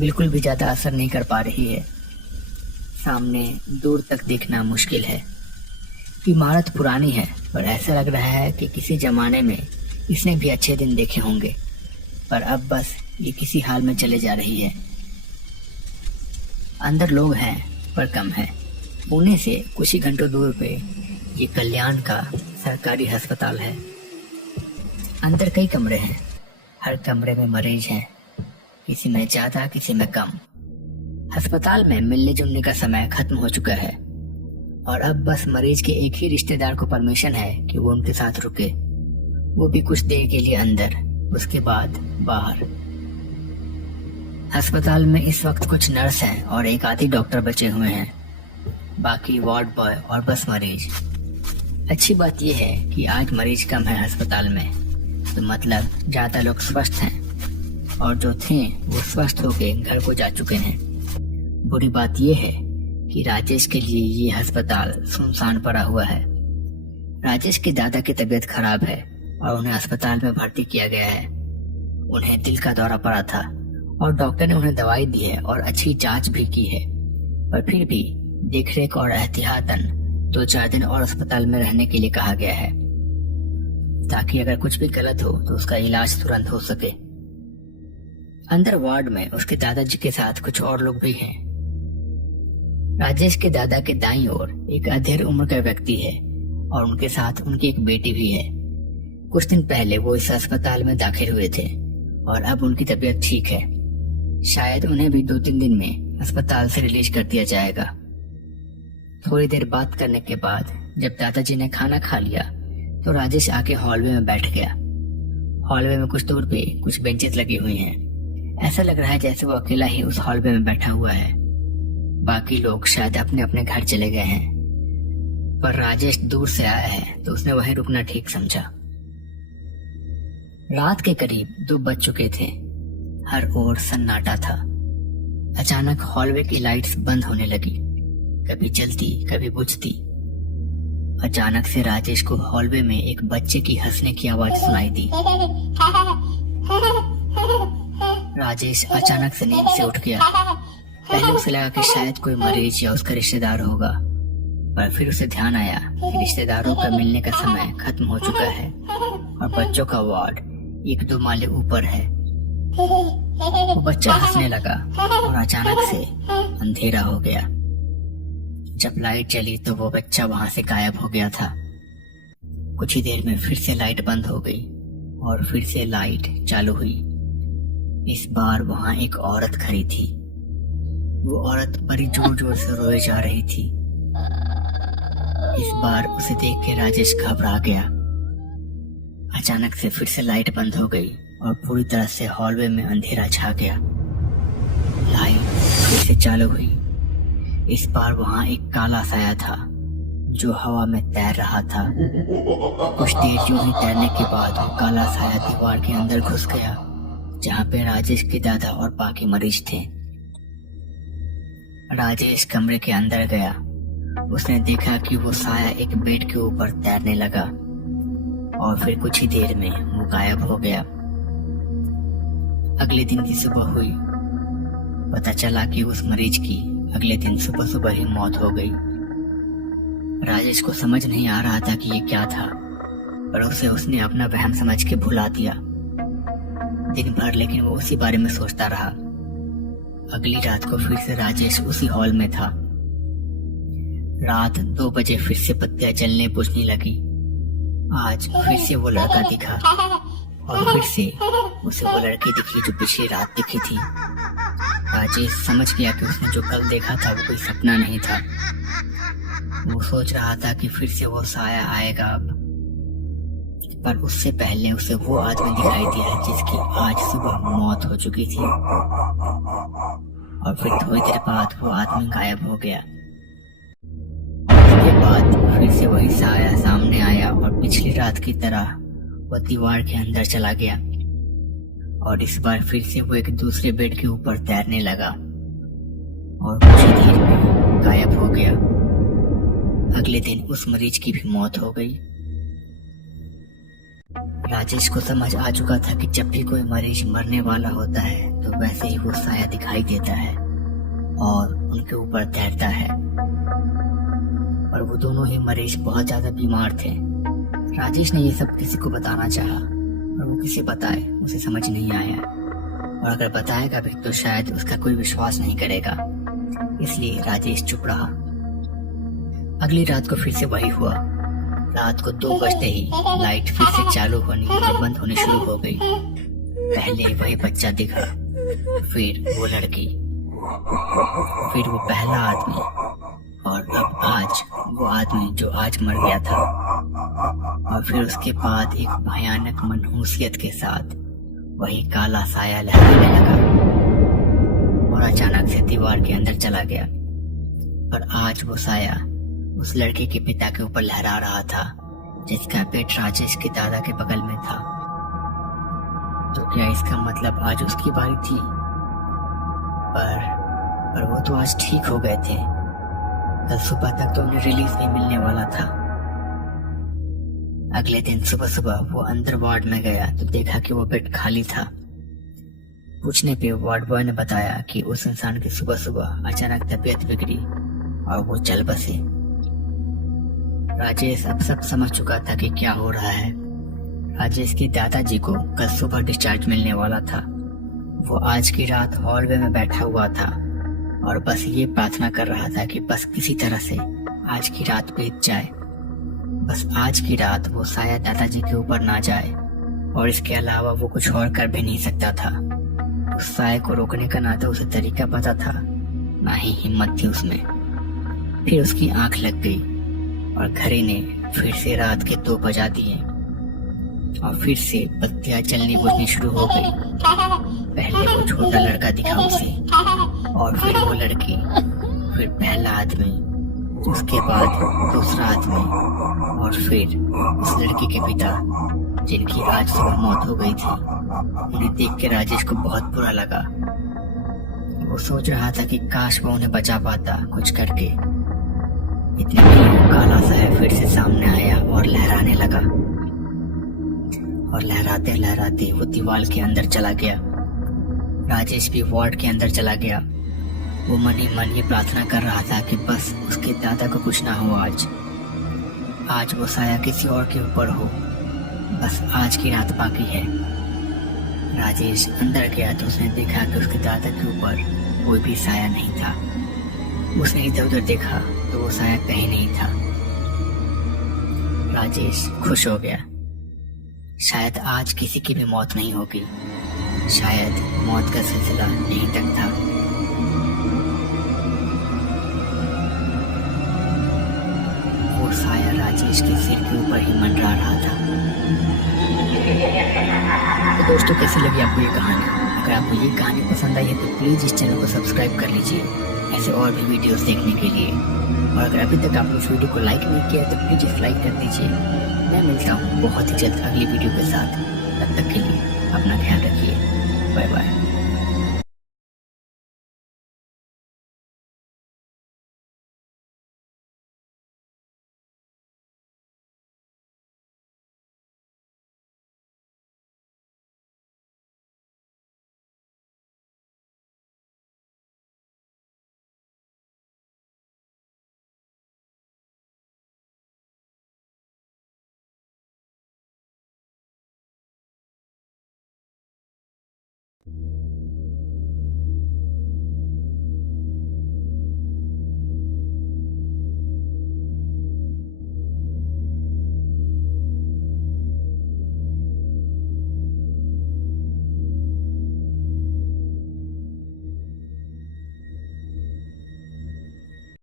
बिल्कुल भी ज्यादा असर नहीं कर पा रही है। सामने दूर तक देखना मुश्किल है। इमारत पुरानी है, पर ऐसा लग रहा है कि किसी जमाने में इसने भी अच्छे दिन देखे होंगे, पर अब बस ये किसी हाल में चले जा रही है। अंदर लोग हैं, पर कम है। पुणे से कुछ ही घंटों दूर पे ये कल्याण का सरकारी अस्पताल है। अंदर कई कमरे हैं, हर कमरे में मरीज हैं, किसी में ज्यादा किसी में कम। अस्पताल में मिलने जुलने का समय खत्म हो चुका है और अब बस मरीज के एक ही रिश्तेदार को परमिशन है कि वो उनके साथ रुके, वो भी कुछ देर के लिए अंदर, उसके बाद बाहर। अस्पताल में इस वक्त कुछ नर्स हैं और एक आधी डॉक्टर बचे हुए हैं, बाकी वार्ड बॉय और बस मरीज। अच्छी बात यह है कि आज मरीज कम है अस्पताल में, तो मतलब ज्यादा लोग स्वस्थ हैं और जो थे वो स्वस्थ होके घर को जा चुके हैं। बुरी बात यह है कि राजेश के लिए ये अस्पताल सुनसान पड़ा हुआ है। राजेश के दादा की तबीयत खराब है और उन्हें अस्पताल में भर्ती किया गया है। उन्हें दिल का दौरा पड़ा था और डॉक्टर ने उन्हें दवाई दी है और अच्छी जांच भी की है, पर फिर भी देखरेख और एहतियातन 2-4 दिन और अस्पताल में रहने के लिए कहा गया है, ताकि अगर कुछ भी गलत हो तो उसका इलाज तुरंत हो सके। अंदर वार्ड में उसके दादाजी के साथ कुछ और लोग भी हैं। राजेश के दादा के दाईं ओर एक अधेड़ उम्र का व्यक्ति है और उनके साथ उनकी एक बेटी भी है। कुछ दिन पहले वो इस अस्पताल में दाखिल हुए थे और अब उनकी तबीयत ठीक है। शायद उन्हें भी 2-3 दिन में अस्पताल से रिलीज कर दिया जाएगा। थोड़ी देर बात करने के बाद जब दादाजी ने खाना खा लिया तो राजेश आके हॉलवे में बैठ गया। हॉलवे में कुछ दूर पे कुछ बेंचेस लगी हुई हैं। ऐसा लग रहा है जैसे वो अकेला ही उस हॉलवे में बैठा हुआ है, बाकी लोग शायद अपने अपने घर चले गए हैं। पर राजेश दूर से आया है तो उसने वहीं रुकना ठीक समझा। रात के करीब 2 बज चुके थे। हर ओर सन्नाटा था। अचानक हॉलवे की लाइट्स बंद होने लगी, कभी जलती कभी बुझती। अचानक से राजेश को हॉलवे में एक बच्चे की हंसने की आवाज सुनाई दी। राजेश अचानक से नींद से उठ गया। पहले उसे लगा कि शायद कोई मरीज या उसका रिश्तेदार होगा, पर फिर उसे ध्यान आया कि रिश्तेदारों का मिलने का समय खत्म हो चुका है और बच्चों का वार्ड 1-2 माले ऊपर है। वो बच्चा हंसने लगा और अचानक से अंधेरा हो गया। जब लाइट जली तो वो बच्चा वहां से गायब हो गया था। कुछ ही देर में फिर से लाइट बंद हो गई और फिर से लाइट चालू हुई। इस बार वहां एक औरत खड़ी थी। वो औरत बड़ी जोर जोर से रोए जा रही थी। इस बार उसे देख के राजेश घबरा गया। अचानक से फिर से लाइट बंद हो गई और पूरी तरह से हॉलवे में अंधेरा छा गया। लाइट फिर से चालू हुई। इस बार वहां एक काला साया था जो हवा में तैर रहा था। कुछ देर यूं ही तैरने के बाद वो काला साया दीवार के अंदर घुस गया, जहां पे राजेश के दादा और बाकी मरीज थे। राजेश कमरे के अंदर गया। उसने देखा कि वो साया एक बेड के ऊपर तैरने लगा और फिर कुछ ही देर में वो गायब हो गया। अगले दिन की सुबह हुई। पता चला कि उस मरीज की अगले दिन सुबह सुबह ही मौत हो गई। राजेश को समझ नहीं आ रहा था कि ये क्या था, पर उसने अपना वहम समझ के भुला दिया। दिन भर लेकिन वो उसी बारे में सोचता रहा। अगली रात को फिर से राजेश उसी हॉल में था। रात 2 बजे फिर से बत्तियां जलने बुझने लगी। आज फिर से वो लड़का दिखा और फिर से उसे वो लड़की दिखी जो पिछली रात दिखी थी। राजेश समझ गया कि उसने जो कल देखा था वो कोई सपना नहीं था। वो सोच रहा था कि फिर से वो साया आएगा अब, पर उससे पहले उसे वो आदमी दिखाई दिया जिसकी आज सुबह मौत हो चुकी थी। और फिर थोड़ी देर बाद वो आदमी गायब हो गया। उसके बाद फिर से वही साया सामने आया और पिछली रात की तरह वो दीवार के अंदर चला गया और इस बार फिर से वो एक दूसरे बेड के ऊपर तैरने लगा और कुछ ही देर में गायब हो गया। अगले दिन उस मरीज की भी मौत हो गई। राजेश को समझ आ चुका था कि जब भी कोई मरीज मरने वाला होता है तो वैसे ही वो साया दिखाई देता है और उनके ऊपर तैरता है। और वो दोनों ही मरीज बहुत ज्यादा बीमार थे। राजेश ने ये सब किसी को बताना चाहा और वो किसे बताए उसे समझ नहीं आया, और अगर बताएगा भी तो शायद उसका कोई विश्वास नहीं करेगा, इसलिए राजेश चुप रहा। अगली रात को फिर से वही हुआ। रात को 2 बजते ही लाइट फिर से चालू होनी और बंद होनी शुरू हो गई। पहले वही बच्चा दिखा, फिर वो लड़की, फिर वो पहला आदमी, और अब आज वो आदमी जो आज मर गया था। और फिर उसके बाद एक भयानक मनहूसियत के साथ वही काला साया लहराने लगा और अचानक से दीवार के अंदर चला गया। पर आज वो साया उस लड़के के पिता के ऊपर लहरा रहा था जिसका पेट राजेश के दादा के बगल में था। तो क्या इसका मतलब आज उसकी बारी थी? पर वो तो आज ठीक हो गए थे। कल सुबह तक तो उन्हें रिलीज भी मिलने वाला था। अगले दिन सुबह सुबह वो अंदर वार्ड में गया तो देखा कि वो बेड खाली था। पूछने पे वार्ड बॉय ने बताया कि उस इंसान की सुबह सुबह अचानक तबीयत बिगड़ी और वो चल बसे। राजेश अब सब समझ चुका था कि क्या हो रहा है। राजेश के दादाजी को कल सुबह डिस्चार्ज मिलने वाला था। वो आज की रात हॉलवे में बैठा हुआ था और बस ये प्रार्थना कर रहा था कि बस किसी तरह से आज की रात बीत जाए। बस आज की रात वो साया दादाजी के ऊपर ना जाए, और इसके अलावा वो कुछ और कर भी नहीं सकता था। उस साये को रोकने का ना तो उसे तरीका पता था, ना ही हिम्मत थी उसमें। फिर उसकी आंख लग गई और घड़ी ने फिर से रात के 2 बजा दिए और फिर से बत्तियां जलनी बुझनी शुरू हो गई। पहले वो छोटा लड़का दिखा उसे, और फिर वो लड़की, फिर पहला आदमी, उसके बाद दूसरा आदमी, और फिर उस लड़की के पिता जिनकी आज सुबह मौत हो गई थी। उन्हें देख के राजेश को बहुत बुरा लगा। वो सोच रहा था कि काश वो उन्हें बचा पाता कुछ करके। इतने में वो काला साया फिर से सामने आया और लहराने लगा, और लहराते लहराते वो दीवार के अंदर चला गया। राजेश भी वार्ड के अंदर चला गया। वो मन ही मन ये प्रार्थना कर रहा था कि बस उसके दादा को कुछ ना हो आज वो साया किसी और के ऊपर हो। बस आज की रात बाकी है। राजेश अंदर गया तो उसने देखा कि उसके दादा के ऊपर कोई भी साया नहीं था। उसने इधर उधर देखा तो वो साया कहीं नहीं था। राजेश खुश हो गया। शायद आज किसी की भी मौत नहीं होगी। शायद मौत का सिलसिला यहीं तक था। वो साया राजेश के सिर के ऊपर ही मंडरा रहा था। तो दोस्तों, कैसी लगी आपको ये कहानी? अगर आपको ये कहानी पसंद आई है तो प्लीज इस चैनल को सब्सक्राइब कर लीजिए ऐसे और भी वीडियोस देखने के लिए। और अगर अभी तक आपने इस वीडियो को लाइक नहीं किया तो प्लीज इस लाइक कर दीजिए। मैं मिलता हूँ बहुत ही जल्द अगली वीडियो के साथ। तब तक के लिए अपना ख्याल रखिए। Bye bye.